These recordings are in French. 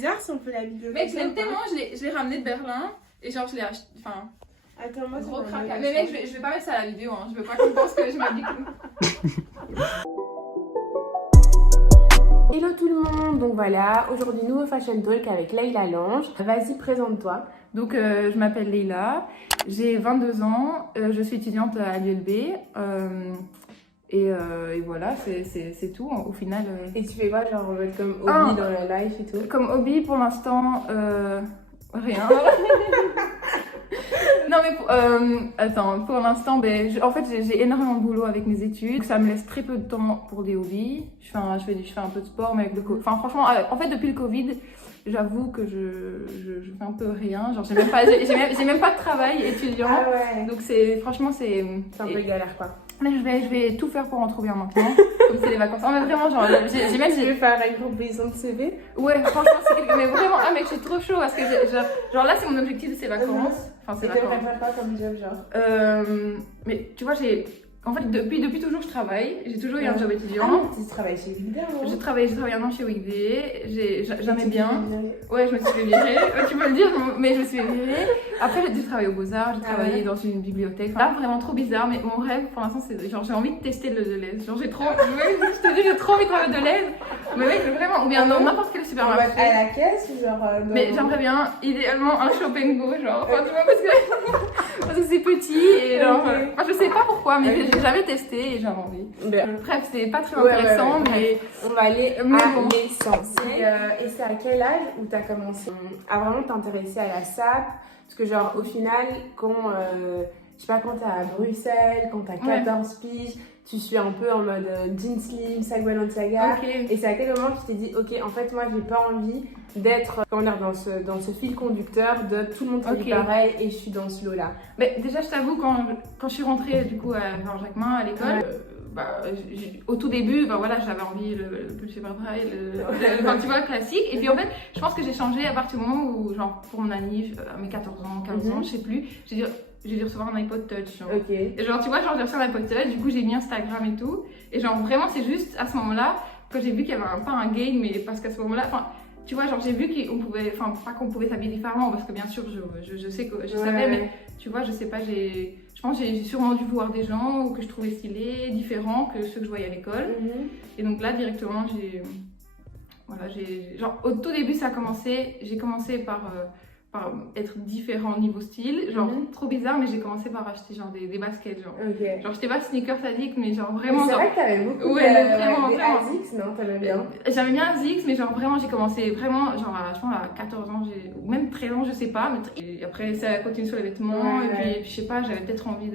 bizarre si on fait la vidéo. Mec, je l'aime tellement, je l'ai ramené de Berlin et genre je l'ai acheté. Enfin, Attends, moi, gros craquage. Mais mec, je vais pas mettre ça à la vidéo, hein. Je veux pas qu'on pense que je m'habille comme. Hello tout le monde, donc voilà, aujourd'hui nouveau fashion talk avec Leïla Lange. Vas-y, présente-toi. Donc je m'appelle Leïla, j'ai 22 ans, je suis étudiante à l'ULB et voilà, c'est tout au final. Et tu fais quoi, genre en mode comme hobby dans la life et tout? Comme hobby pour l'instant, rien. Non mais attends, pour l'instant, ben, en fait j'ai énormément de boulot avec mes études, ça me laisse très peu de temps pour des hobbies. Je fais un peu de sport, mais avec le Enfin franchement, en fait depuis le Covid, j'avoue que je fais un peu rien. Genre j'ai même pas de travail étudiant. Ah ouais. Donc franchement c'est un peu galère quoi. Mais je vais tout faire pour en trouver un maintenant, comme c'est les vacances. Non mais vraiment, genre, Tu veux faire une proposition de CV? Ouais, franchement, c'est quelque chose. Mais vraiment, mec, je suis trop chaud parce que genre là, c'est mon objectif de ces vacances. Enfin, c'est vacances. Et t'aimerais faire quoi comme job, genre? Mais tu vois, en fait, depuis toujours, je travaille. J'ai toujours eu un job étudiant. Ah, tu travailles chez Wigday, hein? J'ai travaillé un an chez Wigday. J'aimais bien. Ouais, je me suis fait virer. Tu peux le dire, mais je me suis fait virer. Après, j'ai travaillé au Beaux-Arts, j'ai travaillé dans une bibliothèque. Là, vraiment trop bizarre, mais mon rêve pour l'instant, c'est genre j'ai envie de tester le Deleuze. Genre, je te dis, j'ai trop envie de travailler au Deleuze. Mais mec, vraiment, ou bien dans n'importe quel supermarché. À la caisse ou genre. Mais j'aimerais bien, idéalement, un Shop & Go, genre. Enfin, tu vois, parce que c'est petit et genre. Enfin, je sais pas pourquoi, mais j'ai jamais testé et j'avais envie. Bref, c'est pas très intéressant, mais. On va aller à l'essentiel. Et c'est à quel âge où t'as commencé à vraiment t'intéresser à la SAP? Parce que, genre, au final, quand. Je sais pas, quand t'es à Bruxelles, quand t'as 14 piges, tu suis un peu en mode jean slim, sac Balenciaga. Et c'est à quel moment tu t'es dit, ok, en fait, moi, j'ai pas envie d'être dans ce fil conducteur de tout le monde fait pareil et je suis dans ce lot-là. Mais déjà, je t'avoue, quand je suis rentrée du coup à Jacquemin à l'école, au tout début, voilà, j'avais envie le pulché braille, tu vois, classique. Et puis en fait, je pense que j'ai changé à partir du moment où, genre, pour mon anniv, à mes 14 ans, 15 ans, je sais plus, j'ai dû recevoir un iPod Touch. Genre. Et genre, tu vois, genre, j'ai reçu un iPod Touch, du coup, j'ai mis Instagram et tout. Et genre, vraiment, c'est juste à ce moment-là, quand j'ai vu qu'il y avait pas un game, mais parce qu'à ce moment-là, enfin, tu vois, genre, j'ai vu qu'on pouvait, enfin, pas qu'on pouvait s'habiller différemment, parce que bien sûr, je sais que je savais, mais tu vois, je sais pas, je pense que j'ai sûrement dû voir des gens que je trouvais stylés, différents que ceux que je voyais à l'école. Et donc là, directement, genre, au tout début, ça a commencé, j'ai commencé par être différent niveau style, genre trop bizarre, mais j'ai commencé par acheter genre des baskets, genre. Genre j'étais pas sneaker sadique, mais genre vraiment. C'est vrai que t'avais beaucoup des ASICS, non? T'aimais bien? J'avais bien ASICS, mais genre vraiment j'ai commencé vraiment, genre je pense à 14 ans, ou même 13 ans, je sais pas, mais et après ça continue sur les vêtements, et puis je sais pas, j'avais peut-être envie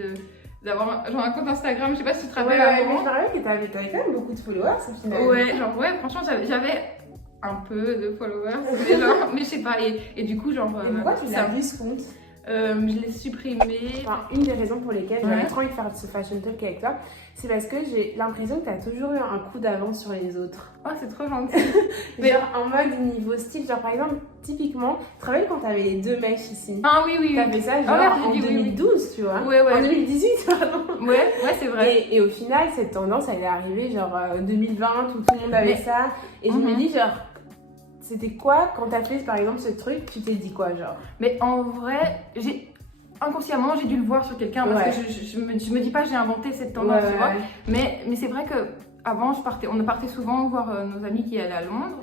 d'avoir genre un compte Instagram, je sais pas si tu te rappelles. Mais je me rappelle que t'avais quand même beaucoup de followers au final. Ouais, franchement j'avais un peu de followers, mais je sais pas, et du coup genre. Et pourquoi tu l'as vu ce compte? Je l'ai supprimé. Enfin, une des raisons pour lesquelles j'avais trop envie de faire ce fashion talk avec toi, c'est parce que j'ai l'impression que tu as toujours eu un coup d'avance sur les autres. Oh, c'est trop gentil. Genre en mode niveau style, genre par exemple, typiquement, tu te rappelles quand tu avais les deux mèches ici? Ah oui. Tu as fait ça genre en 2012, tu vois. Ouais. En 2018, pardon. Ouais, c'est vrai. Et au final, cette tendance, elle est arrivée genre 2020 où tout le monde avait ça. Et je me dis genre. C'était quoi quand t'as fait par exemple ce truc, tu t'es dit quoi genre? Mais en vrai, inconsciemment j'ai dû le voir sur quelqu'un parce que je me dis pas j'ai inventé cette tendance, tu vois. Mais c'est vrai que avant on partait souvent voir nos amis qui allaient à Londres,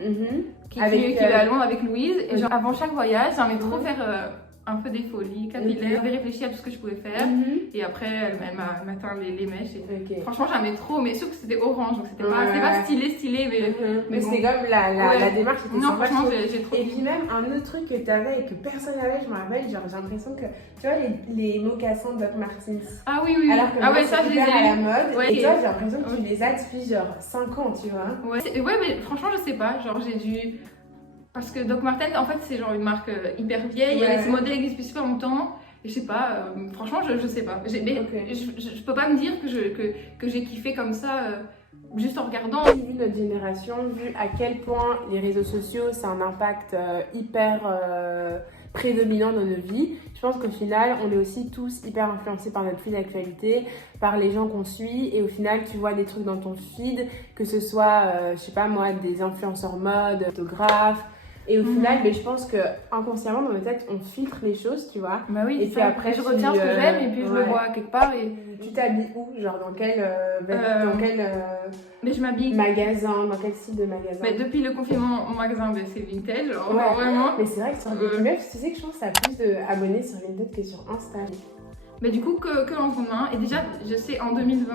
qui allaient à Londres avec Louise. Et genre avant chaque voyage, j'aimais trop faire un peu des folies capillaires. J'avais réfléchi à tout ce que je pouvais faire. Et après elle m'a teint les mèches. Et franchement j'aimais trop, mais sûr que c'était orange, donc c'était pas stylé, mais c'est comme la démarche était non, sympa. Franchement j'ai trop. Et puis même un autre truc que t'avais et que personne n'avait, je me rappelle, genre j'ai l'impression que tu vois les mocassins Doc Martens. Ah oui. Alors que ça je les ai à la mode. Et toi j'ai l'impression que tu les les as depuis genre 5 ans, tu vois. Ouais, mais franchement je sais pas, genre j'ai dû. Parce que Doc Martens, en fait, c'est genre une marque hyper vieille, ce modèle existe depuis super longtemps, et je sais pas, franchement, je sais pas. Mais je peux pas me dire que j'ai kiffé comme ça, juste en regardant. Vu notre génération, vu à quel point les réseaux sociaux, c'est un impact hyper prédominant dans nos vies, je pense qu'au final, on est aussi tous hyper influencés par notre fil d'actualité, par les gens qu'on suit, et au final, tu vois des trucs dans ton feed, que ce soit, je sais pas moi, des influenceurs mode, photographes, Et au final, mais je pense que inconsciemment dans notre tête, on filtre les choses, tu vois. Bah oui, et puis après, je retiens ce que j'aime et puis je le vois quelque part. Et... Tu t'habilles où? Genre dans quel, mais je m'habille. Magasin, dans quel style de magasin? Mais depuis le confinement, mon magasin, c'est Vinted, genre vraiment. Mais c'est vrai que sur meuf, tu sais que je pense que ça a plus d'abonnés sur Vinted que sur Insta. Mais du coup, que en commun. Et déjà, je sais, en 2020,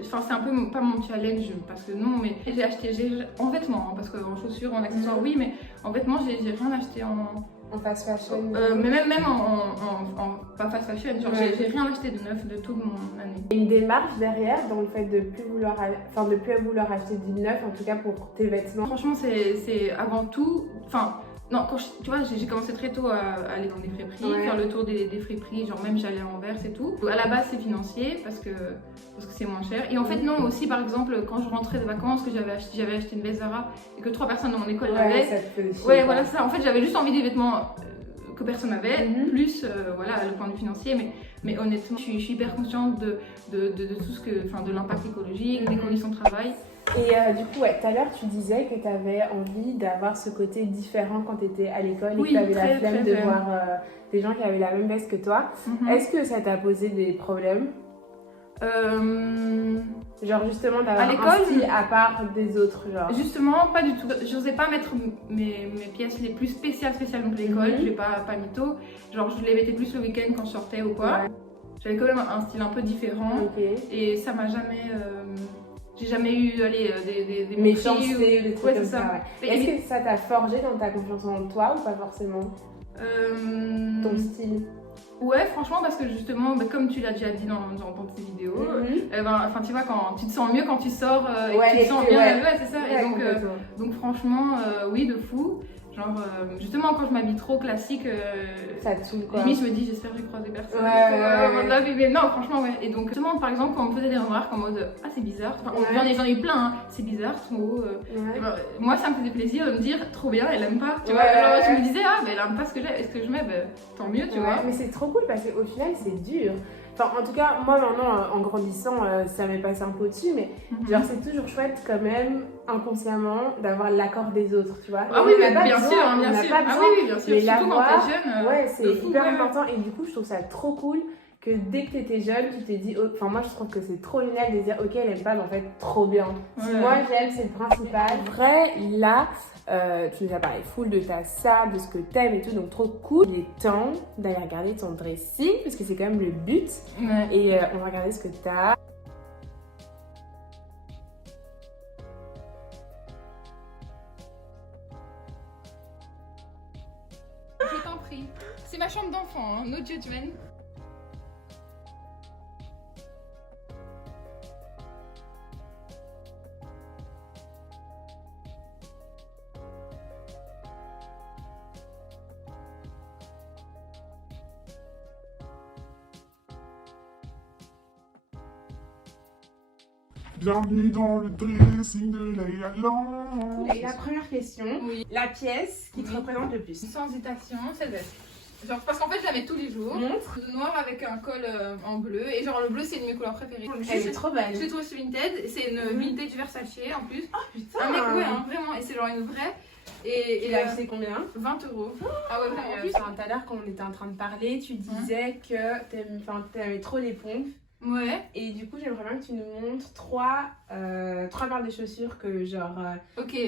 enfin, c'est un peu pas mon challenge, parce que non, mais j'ai acheté en vêtements, hein, parce qu'en chaussures, en accessoires, oui, mais en vêtements, j'ai rien acheté en fast fashion. Mais même en pas fast fashion, genre j'ai rien acheté de neuf de toute mon année. Une démarche derrière dans le fait de plus vouloir acheter du neuf, en tout cas pour tes vêtements. Franchement, c'est avant tout, enfin. Non, tu vois, j'ai commencé très tôt à aller dans des friperies, faire le tour des friperies, genre même j'allais à Anvers et tout. À la base, c'est financier parce que c'est moins cher. Et en fait, non, aussi par exemple, quand je rentrais de vacances, que j'avais acheté une veste Zara et que 3 personnes dans mon école l'avaient. Ouais, voilà ça. En fait, j'avais juste envie des vêtements que personne n'avait, plus voilà, le point de vue financier. Mais honnêtement, je suis hyper consciente de tout ce que, enfin, de l'impact écologique, des conditions de travail. Et du coup, tout à l'heure, tu disais que tu avais envie d'avoir ce côté différent quand tu étais à l'école et que tu avais la flemme de voir des gens qui avaient la même veste que toi. Est-ce que ça t'a posé des problèmes? Genre justement d'avoir un style à part des autres, genre. Justement, pas du tout. J'osais pas mettre mes pièces les plus spéciales donc l'école. Je vais pas mytho. Genre je les mettais plus le week-end quand je sortais ou quoi. J'avais quand même un style un peu différent. Et ça m'a jamais... J'ai jamais eu des méchancetés, des trucs comme ça. Est-ce que ça t'a forgé dans ta confiance en toi ou pas forcément? Ton style? Ouais, franchement, parce que justement, comme tu l'as déjà dit dans tes vidéos, enfin tu vois, quand tu te sens mieux quand tu sors et que tu te sens bien, c'est ça. Et donc franchement, oui, de fou. Genre, justement, quand je m'habille trop classique, ça te saoule quoi. Limite, je me dis, j'espère que je croise des personnes. Mais non, franchement, ouais. Et donc, justement, par exemple, quand on me faisait des remarques en mode, ah, c'est bizarre, enfin, j'en ai eu plein, hein. C'est bizarre, ton mot. Moi, ça me faisait plaisir de me dire, trop bien, elle aime pas. Tu vois, genre, je me disais, ah, elle aime pas ce que j'ai, est-ce que je mets, tant mieux, tu vois. Mais c'est trop cool parce qu'au final, c'est dur. Enfin, en tout cas, moi maintenant, en grandissant, ça m'est passé un peu au-dessus, mais genre, c'est toujours chouette quand même, inconsciemment, d'avoir l'accord des autres, tu vois. Ah oui, bien sûr, bien sûr. Ah oui, bien sûr, mais surtout quand t'es jeune. Ouais, c'est hyper important et du coup, je trouve ça trop cool que dès que t'étais jeune, tu t'es dit, enfin, moi je trouve que c'est trop génial de dire, ok, elle aime pas, mais en fait, trop bien. Si moi j'aime, c'est le principal. En vrai, là, tu nous as parlé full de ta sable, de ce que t'aimes et tout, donc trop cool. Il est temps d'aller regarder ton dressing, parce que c'est quand même le but. Et on va regarder ce que t'as. Je t'en prie. C'est ma chambre d'enfant, hein, no judgment. Bienvenue dans le dressing de Leïla Lange. Et la première question, la pièce qui te représente le plus? Sans hésitation, cette veste. Genre, parce qu'en fait, je la mets tous les jours. Montre. Noir avec un col en bleu. Et genre, le bleu, c'est une de mes couleurs préférées. Elle est trop belle. Je l'ai trouvée sur Vinted. C'est une vintage Versace en plus. Oh putain! Un mec, hein, vraiment. Et c'est genre une vraie. Et tu l'as acheté combien? 20 €. Ah ouais, vraiment. En plus, tout à l'heure, quand on était en train de parler, tu disais que t'aimais trop les pompes. Ouais. Et du coup, j'aimerais bien que tu nous montres trois paires de chaussures que genre...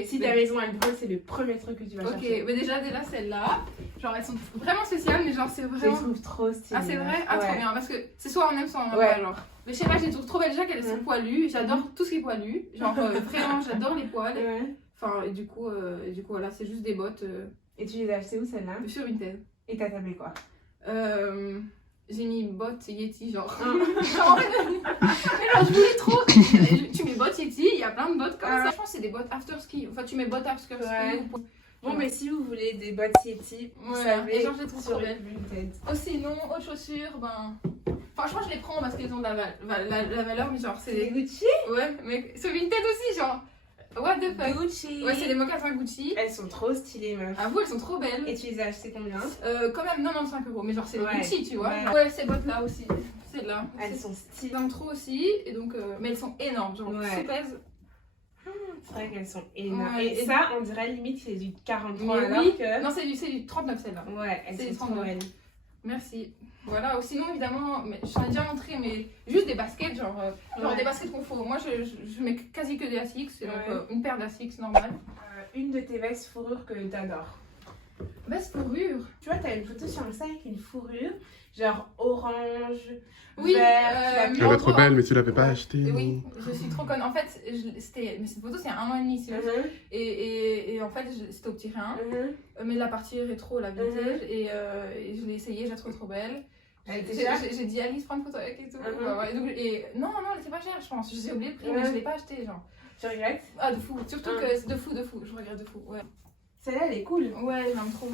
si ta maison elle brûle, c'est le premier truc que tu vas chercher. Ok, mais déjà celles-là, genre elles sont vraiment spéciales, mais genre c'est vraiment... Je les trouve trop stylées. Ah c'est vrai? Ah trop bien, parce que c'est soit on aime, soit on aime pas, genre. Mais je sais pas, je les trouve trop belles déjà qu'elles sont poilues, j'adore tout ce qui est poilu. Genre vraiment, j'adore les poils. Enfin, et du coup voilà, c'est juste des bottes. Et tu les as achetées où celles-là? Sur Vinted. Et t'as tapé quoi? J'ai mis bottes Yeti, genre. Genre, je voulais trop. Tu mets bottes Yeti, il y a plein de bottes comme ça. Je pense que c'est des bottes after ski. Enfin, tu mets bottes after ski. Bon, mais si vous voulez des bottes Yeti, vous savez. Et genre, je les trouve trop belles. Oh, sinon, autres chaussures, franchement, je les prends parce qu'elles ont de la valeur, mais genre, c'est des Gucci? Ouais, mais sur Vinted aussi, genre. What the fuck? Gucci. Ouais, c'est des mocassins Gucci. Elles sont trop stylées, meuf. Ah, vous, elles sont trop belles. Et tu les as achetées combien? Quand même 95 €, mais genre, c'est des Gucci, tu vois. Ouais, ces bottes-là aussi. Celles-là. Elles sont stylées. J'aime trop aussi, et donc, mais elles sont énormes, genre, elles pèsent. C'est vrai qu'elles sont énormes. Ouais, et ça, on dirait limite c'est du 43 Mais alors oui. que... Non, c'est du 39 celle-là. Ouais, elles C'est sont du trop 39. belles. Merci. Voilà, sinon évidemment, mais je t'en ai déjà montré, mais juste des baskets, genre Ouais. des baskets qu'on faut. Moi je mets quasi que des Asics, donc Ouais. une paire d'Asics normale. Une de tes vestes fourrure que t'adores. Veste fourrure. Tu vois, t'as une photo sur Insta avec une fourrure, genre orange, Oui, vert. Elle est trop belle, mais tu l'avais pas achetée. Oui, je suis trop conne. En fait, mais cette photo c'est 1 an et demi, c'est et en fait c'était au petit rien. Mais la partie rétro, la vintage, et je l'ai essayée, je la trouve trop belle. Elle était chère. J'ai dit Alice, prends une photo avec et tout. Ouais, donc, non, elle était pas chère, je pense. J'ai oublié le prix, mais je l'ai pas acheté, genre. Tu regrettes? Ah, de fou. Surtout que c'est de fou. Je regrette de fou. Ouais, Celle-là, elle est cool. ouais, j'aime trop.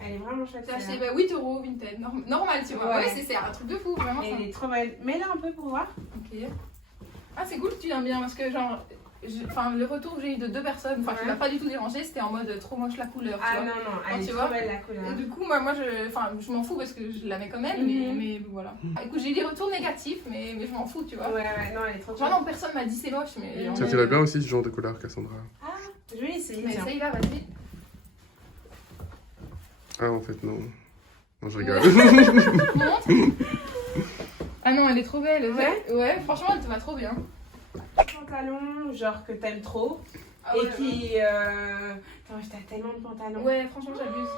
Elle est vraiment chouette. J'ai acheté celle-là. 8 € vintage, normal, tu vois. Ouais. Ouais, c'est un truc de fou, vraiment. Ça. Elle est trop belle. Mets-la un peu pour voir. Ok. Ah, c'est cool que tu l'aimes bien parce que, genre, le retour que j'ai eu de 2 personnes, enfin, qui m'a pas du tout dérangé, c'était en mode trop moche la couleur, tu Ah vois. non, non, Quand elle est tu trop vois. belle la couleur. Et du coup, moi je m'en fous parce que je la mets quand même, mais voilà. Écoute, j'ai eu des retours négatifs, mais je m'en fous, tu vois. Ouais, non, elle est trop Genre, cool. non, personne m'a dit c'est moche, mais. Ça tirait bien aussi ce genre de couleur, Cassandra. Ah, je vais essayer. Mais tiens. essaye là, vas-y. Ah, en fait, non. Non, je rigole. Montre. Ah non, elle est trop belle. Ouais. Ouais, franchement, elle te va trop bien. Pantalon, genre que t'aimes trop. Ah et ouais, qui. Attends, t'as tellement de pantalons. ouais, franchement, j'abuse.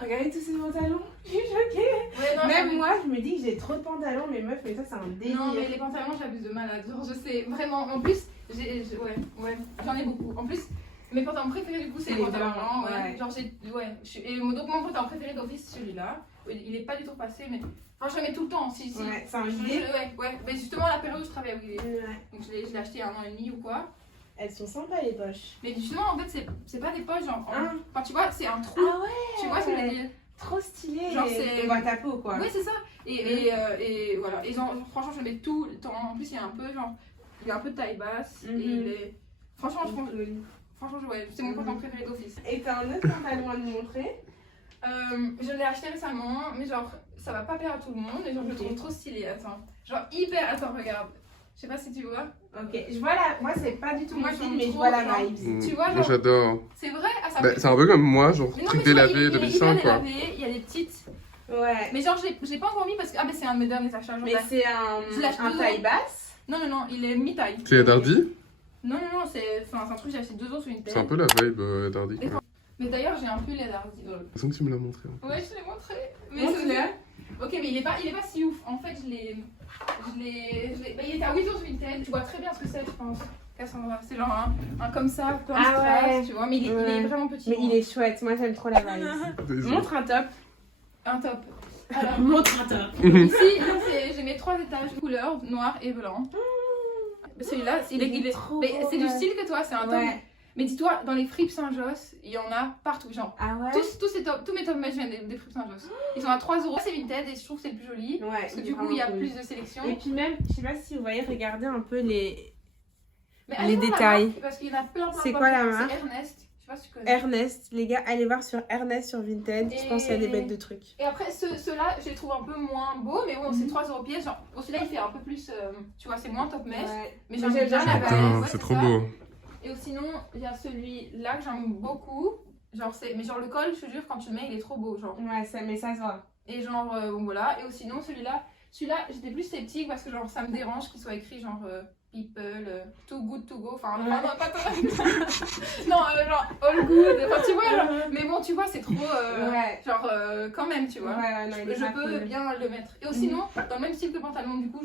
Regardez tous ces pantalons. Je suis choquée. Ouais, non, Même j'abuse. moi, je me dis que j'ai trop de pantalons, mais meuf, mais ça, c'est un délire. Non, mais les pantalons, j'abuse de malade. Genre, je sais, vraiment. En plus, ouais, j'en ai beaucoup. En plus, mes pantalons préférés, du coup, c'est C'est les les pantalons blancs, blancs. Ouais. ouais. Genre, donc, mon pantalon préféré d'office, c'est celui-là. Il est pas du tout passé, mais. Enfin, je le mets tout le temps, si. Ouais, c'est un Je- gilet. ouais. Mais justement, à la période où je travaille, oui. Ouais. Donc, je l'ai acheté 1 an et demi ou quoi. Elles sont sympas, les poches. Mais justement, en fait, c'est pas des poches, genre. Hein? Enfin, tu vois, c'est un trou. Ah ouais. Tu vois ce que je veux dire? Trop stylé. Genre, c'est- On voit ta peau, quoi. Oui, c'est ça. Et voilà. Et genre, franchement, je le mets tout le temps. En plus, il y a un peu, genre, il y a un peu de taille basse. Et il est. Franchement, je pense. Franchement, ouais, c'est mon pantalon préféré d'office. Et t'as un autre pantalon à nous montrer. Je l'ai acheté récemment, mais genre, ça va pas plaire à tout le monde. Et genre, je le trouve trop stylé. Attends. Genre, hyper. Attends, regarde. Je sais pas si tu vois. Ok, je vois la. Moi, c'est pas du tout Moi, mon style, j'aime mais je trop, vois la genre. vibe. Tu vois, Moi, genre- j'adore. C'est vrai? Ah, ça Bah, me- c'est un peu comme moi, genre Mais non, truc mais genre, délavé il de est Bissin, hyper quoi. délavé, il y a des petites. Ouais. Mais genre, j'ai pas encore mis parce que. Ah, mais c'est un de mes derniers achats. Genre, Mais c'est Je l'achète un deux taille basse. non, il est mi-taille. C'est Dardy? Non, c'est un truc que j'ai acheté 2 ans sur une C'est tête. un peu la vibe Dardy. Et Ouais. De Mais d'ailleurs, j'ai un pull les Dardy. toute façon que tu me l'as montré. Ouais, je te l'ai montré. Mais Montre-le. Ok, mais il est pas si ouf. En fait, il était à 8 jours sur une tête. Tu vois très bien ce que c'est, je pense. Cassandra, c'est genre un comme ça, plein de Ah strass, ouais. tu vois. Mais il est vraiment petit. Mais il est chouette, moi j'aime trop la vibe. Désolé. Montre un top. un top. Alors, Montre un top. ici, là, j'ai mes 3 étages de couleur, noir et blanc. Celui-là, il est trop mais beau, c'est du ouais. style que toi, c'est un top. Ouais. Mais dis-toi, dans les fripes Saint-Josse, il y en a partout. Genre, Ah ouais. tous mes top match viennent des fripes Saint-Josse. Ils sont à 3 €. C'est Vinted et je trouve que c'est le plus joli. Ouais. Parce que du coup, il y a plus de sélection. Et puis même, je sais pas si vous voyez, regardez un peu les Mais les allez voir la détails. marque, parce qu'il y en a plein. C'est quoi la C'est marque Ernest. Je sais pas si tu connais. Ernest. Les gars, allez voir sur Ernest sur Vinted. Je pense qu'il y a des bêtes de trucs. Et après, ceux-là, je les trouve un peu moins beaux, mais bon, c'est 3 € pièce. Genre, bon, celui-là, il fait un peu plus. Tu vois, c'est moins top mesh. Ouais. Mais j'aime bien la Putain, vibe. Putain, Ouais, c'est trop ça. beau. Et sinon, il y a celui-là que j'aime beaucoup. Genre, mais genre, le col, je te jure, quand tu le mets, il est trop beau. Genre. Ouais, ça, mais ça se voit. Et genre, bon, voilà. Et sinon, celui-là, j'étais plus sceptique parce que genre, ça me dérange qu'il soit écrit genre people, too good to go. Enfin, Ouais. non, pas non, genre all good. Enfin, tu vois, genre, mais bon, tu vois, c'est trop. Ouais. Genre, quand même, tu vois. Ouais, non, il est Je pas peux cool. bien le mettre. Et sinon, dans le même style que le pantalon, du coup,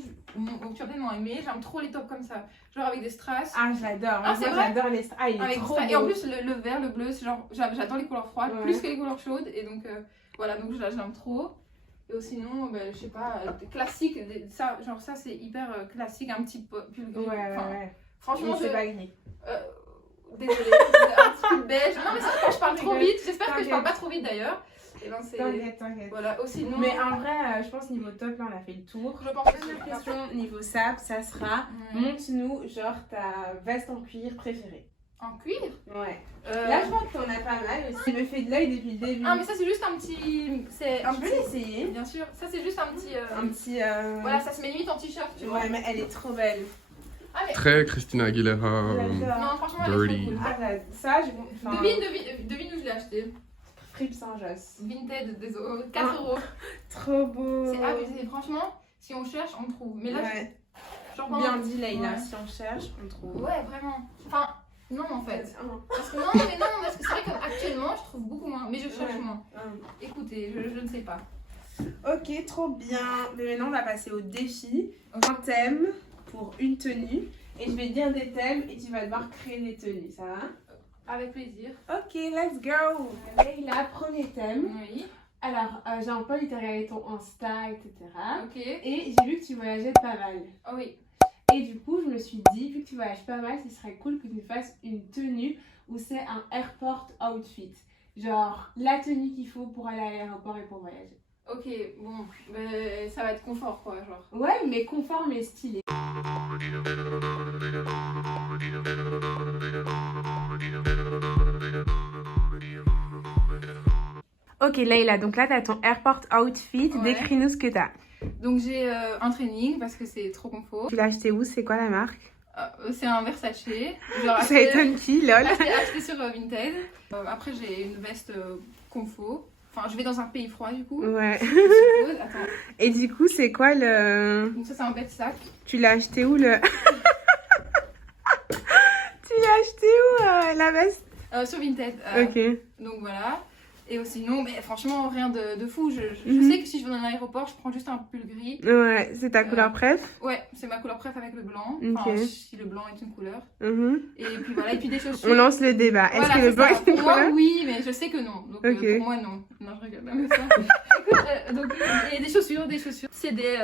tu as tellement aimé, j'aime trop les tops comme ça. Genre avec des strass. Ah, je l'adore. Ah, Moi, c'est vrai j'adore les. Ah, il est Avec trop strass. Et en beau. plus, le vert, le bleu, c'est genre, j'adore les couleurs froides, Ouais. plus que les couleurs chaudes. Et donc, voilà, donc j'aime trop. Et sinon, ben, je sais pas, classique, genre ça c'est hyper classique, un petit peu pull gris. Ouais, Enfin, ouais. franchement, Mais c'est pas gris. désolée, un petit peu beige. Non mais c'est quand je parle trop T'inquiète. vite, j'espère que je parle pas trop vite d'ailleurs. Et ben c'est... T'inquiète. Voilà, sinon... Mais en vrai, je pense niveau top, là, on a fait le tour. je pense que Première question, niveau sap, ça sera Ouais. montre-nous, genre, ta veste en cuir préférée. En cuir Ouais. Là, je vois que t'en as pas mal aussi. Il me fait de l'œil depuis le début. Ah mais ça c'est juste un petit... C'est un Je peux petit... l'essayer. Bien sûr, ça c'est juste un petit... Un petit. Voilà, ça se met limite en t-shirt, tu vois. Ouais, mais elle est trop belle. Ah, mais... Très Christina Aguilera. Non, franchement, elle est Dirty. trop cool. Ah, ça, enfin, Devine où je l'ai acheté. Fripe Saint-Josse. Vinted, désolé. 4 euros. Trop beau. C'est abusé. Franchement, si on cherche, on trouve. Mais là, Ouais. genre, Bien dit, Leïla. Ouais. Si on cherche, on trouve. Ouais, vraiment. Enfin, non, en fait. Parce que non, parce que c'est vrai qu'actuellement, je trouve beaucoup moins. Mais je cherche moins. Écoutez, je ne sais pas. Ok, trop bien. Mais maintenant, on va passer au défi. Ok. Un thème pour une tenue. Et je vais dire des thèmes et tu vas devoir créer des tenues, ça va? Avec plaisir. Ok, let's go. Leïla, premier thème. Oui. Alors, j'ai un peu été regarder ton Insta, etc. Ok. Et j'ai vu que tu voyageais pas mal. Oh oui. Et du coup, je me suis dit, vu que tu voyages pas mal, ce serait cool que tu fasses une tenue où c'est un airport outfit. Genre, la tenue qu'il faut pour aller à l'aéroport et pour voyager. Ok, bon, ça va être confort quoi, genre. Ouais, mais conforme et stylé. Ok, Leïla, donc là, t'as ton airport outfit. Ouais. Décris-nous ce que t'as. Donc j'ai un training parce que c'est trop confort. Tu l'as acheté où? C'est quoi la marque? C'est un Versace. Genre Ça étonne qui, lol? acheté sur Vinted. Après j'ai une veste confort. Enfin, je vais dans un pays froid du coup. Ouais. Je suppose. Attends. Et du coup, c'est quoi le... Donc ça c'est un bête sac. Tu l'as acheté où le... Tu l'as acheté où la veste? Sur Vinted. Ok. Donc voilà. Et sinon, mais franchement, rien de fou. Je Mhm. sais que si je vais dans un aéroport, je prends juste un pull gris. Ouais, c'est ta couleur préf? Ouais, c'est ma couleur préf avec le blanc. Ok. Enfin, si le blanc est une couleur. Mhm. Et puis voilà, et puis des chaussures. On lance le débat. Est-ce Voilà, que le c'est blanc ça. est une Pour moi, couleur? oui, mais je sais que non. Donc Ok. pour moi, non. Non, je rigole. Mais ça. Écoute, donc, et des chaussures. C'est des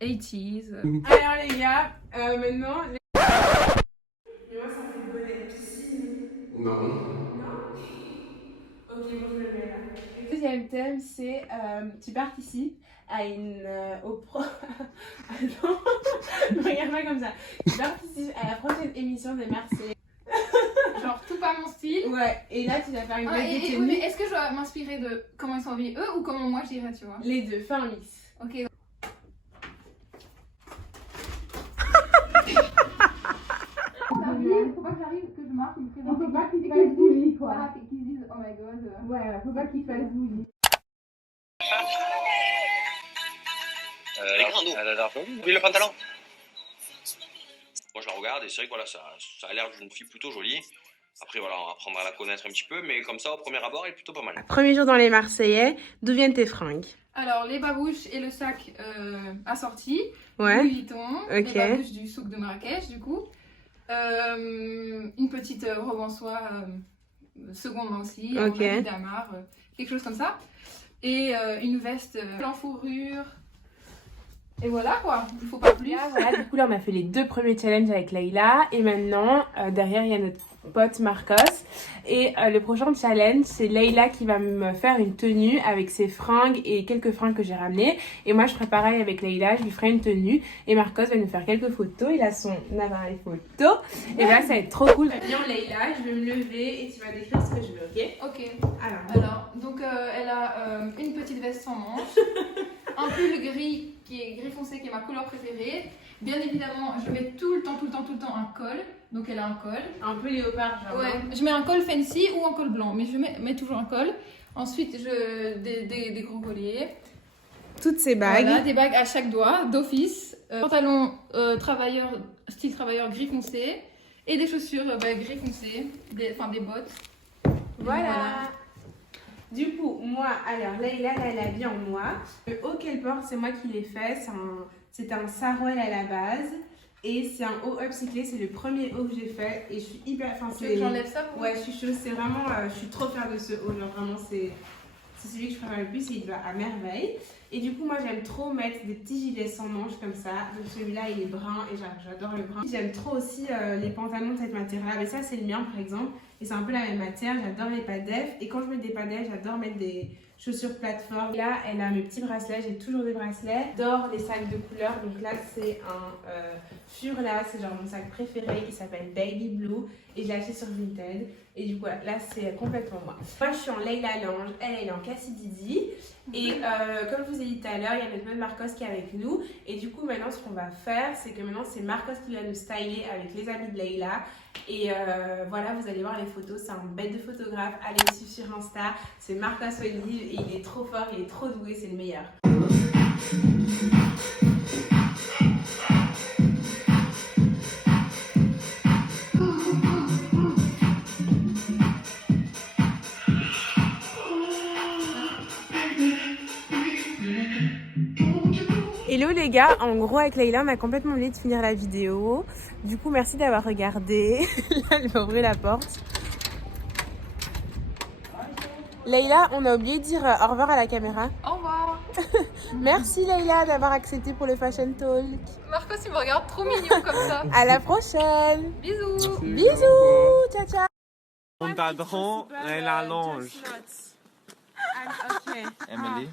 80s. Alors les gars, maintenant... Moi, ça fait bonnet de piscine. Non. Non? Ok, bon, je le mets là. Le deuxième thème, c'est tu participes à une... Attends, ne regarde pas comme ça. Tu participes à la prochaine émission des Marseillais. Genre tout pas mon style. Ouais, et là, tu vas faire une blague Et, de mais tenue. est-ce que je dois m'inspirer de comment ils sont habillés eux ou comment moi je dirais, tu vois? Les deux, fais un mix. Ok. Faut pas que j'arrive, que je marque, me présente. Faut pas qu'il fasse bully, quoi. Voilà, qu'ils disent oh my god. Ouais, faut pas qu'il fasse bully. Les grands dos. Oui, le pantalon. Moi, je la regarde et c'est vrai que voilà, ça a l'air d'une fille plutôt jolie. Après, voilà, on va apprendre à la connaître un petit peu, mais comme ça, au premier abord, elle est plutôt pas mal. Premier jour dans les Marseillais, d'où viennent tes fringues? Alors, les babouches et le sac assortis. Ouais. Louis Vuitton. Ok. Les babouches du souk de Marrakech, du coup. Une petite robe en soie seconde main aussi. Ok. Damar, quelque chose comme ça. Et une veste en fourrure. Et voilà quoi, il faut pas plus. Voilà, du coup là on a fait les deux premiers challenges avec Leïla et maintenant derrière il y a notre pote Marcos et le prochain challenge c'est Leïla qui va me faire une tenue avec ses fringues et quelques fringues que j'ai ramenées et moi je ferai pareil avec Leïla, je lui ferai une tenue et Marcos va nous faire quelques photos, il a son appareil photo et là ça va être trop cool. Bien Leïla, je vais me lever et tu vas décrire ce que je veux, ok? Ok. Alors, Donc elle a une petite veste sans manches, un pull gris qui est gris foncé qui est ma couleur préférée. Bien évidemment, je mets tout le temps un col. Donc elle a un col. un peu léopard genre. Ouais, je mets un col fancy ou un col blanc, mais je mets toujours un col. Ensuite, des gros colliers. Toutes ces bagues. Voilà, des bagues à chaque doigt, d'office. Pantalon style travailleur gris foncé. Et des chaussures gris foncé, des bottes. Voilà. Du coup, moi, alors Leïla, elle habille en moi. Le haut qu'elle porte, c'est moi qui l'ai fait. C'est un sarouel à la base. Et c'est un haut upcyclé. C'est le premier haut que j'ai fait. Et je suis hyper... Enfin, Tu veux que j'enlève ça pour... Ouais, je suis chaude. C'est vraiment... je suis trop fière de ce haut. Genre, vraiment, c'est celui que je préfère le plus. Et il va à merveille. Et du coup, moi, j'aime trop mettre des petits gilets sans manches comme ça. Donc, celui-là, il est brun. Et j'adore le brun. J'aime trop aussi les pantalons de cette matière-là. Mais ça, c'est le mien, par exemple. Et c'est un peu la même matière, j'adore les padef. Et quand je mets des padef, j'adore mettre des chaussures plateforme. Et là, elle a mes petits bracelets, j'ai toujours des bracelets. J'adore les sacs de couleur, donc là c'est un Furla, c'est genre mon sac préféré, il s'appelle Baby Blue. Et je l'ai acheté sur Vinted. Et du coup, là c'est complètement moi. Moi je suis en Leila Lange, elle est en Cassie Didi. Et comme je vous ai dit tout à l'heure, il y a notre mode Marcos qui est avec nous. Et du coup, maintenant ce qu'on va faire, c'est que maintenant c'est Marcos qui va nous styler avec les habits de Leila. Et voilà, vous allez voir les photos, c'est un bête de photographe, allez le suivre sur Insta, c'est Marcos Olive et il est trop fort, il est trop doué, c'est le meilleur. Hello les gars, en gros avec Leila on a complètement oublié de finir la vidéo. Du coup merci d'avoir regardé. Là elle va ouvrir la porte. Leila, on a oublié de dire au revoir à la caméra. Au revoir. Merci Leila d'avoir accepté pour le Fashion Talk. Marcos, il me regarde trop mignon comme ça. À la prochaine. Bisous. Bisous. Ciao ciao. On t'adore, Leila Lange. Okay. Emily.